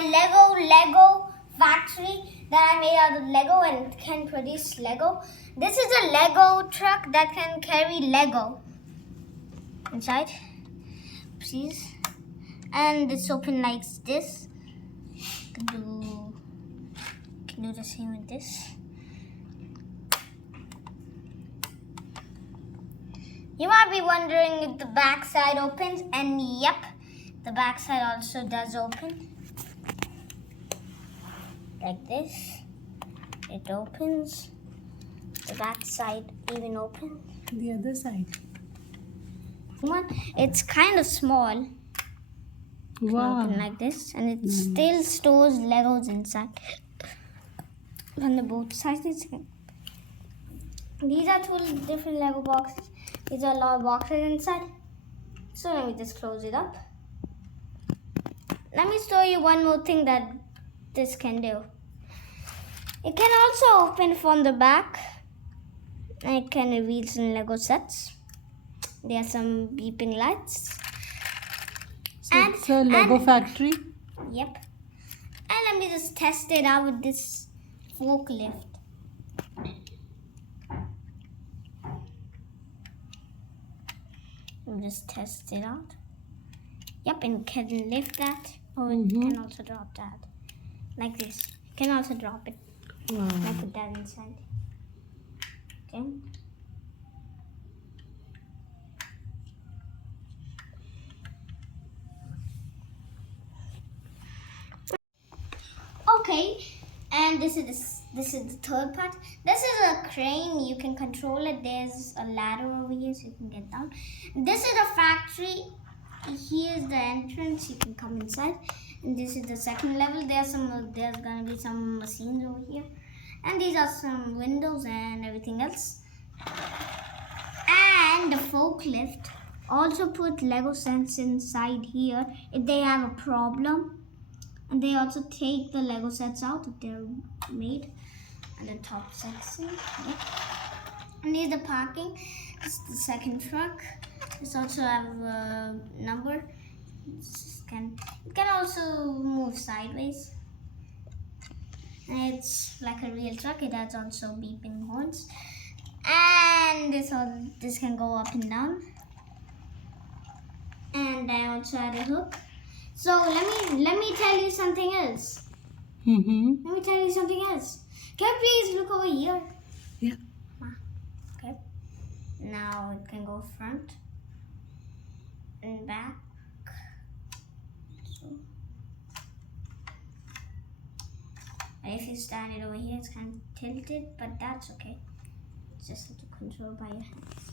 my Lego factory that I made out of Lego and it can produce Lego. This is a Lego truck that can carry Lego inside. Please. And it's open like this. Can do the same with this. You might be wondering if the back side opens, and yep, the back side also does open. Like this. It opens. The back side even opens. The other side. It's kind of small. Wow. Open like this, and it still stores Legos inside. On the both sides. These are two different Lego boxes. These are a lot of boxes inside. So let me just close it up. Let me show you one more thing that this can do. It can also open from the back. And it can reveal some Lego sets. There are some beeping lights. So it's a Lego factory? Yep. And let me just test it out with this forklift. Just test it out. Yep, and can lift that. Or it can also drop that. Like this. Can also drop it. Wow. I put that inside. Okay. Okay, and this is the third part. This is a crane. You can control it. There's a ladder over here, so you can get down. This is a factory. Here's the entrance. You can come inside. And this is the second level. There's gonna be some machines over here, and these are some windows and everything else. And the forklift also put Lego sets inside here if they have a problem. And they also take the Lego sets out if they're made. And the top section. Yep. And here's the parking. This is the second truck. This also have a number. It can also move sideways. And it's like a real truck. It has also beeping horns. And this can go up and down. And I also had a hook. So let me tell you something else. Let me tell you something else. Can you please look over here? Yeah. Okay. Now it can go front and back. So, and if you stand it over here, it's kind of tilted, but that's okay. It's just to control by your hands.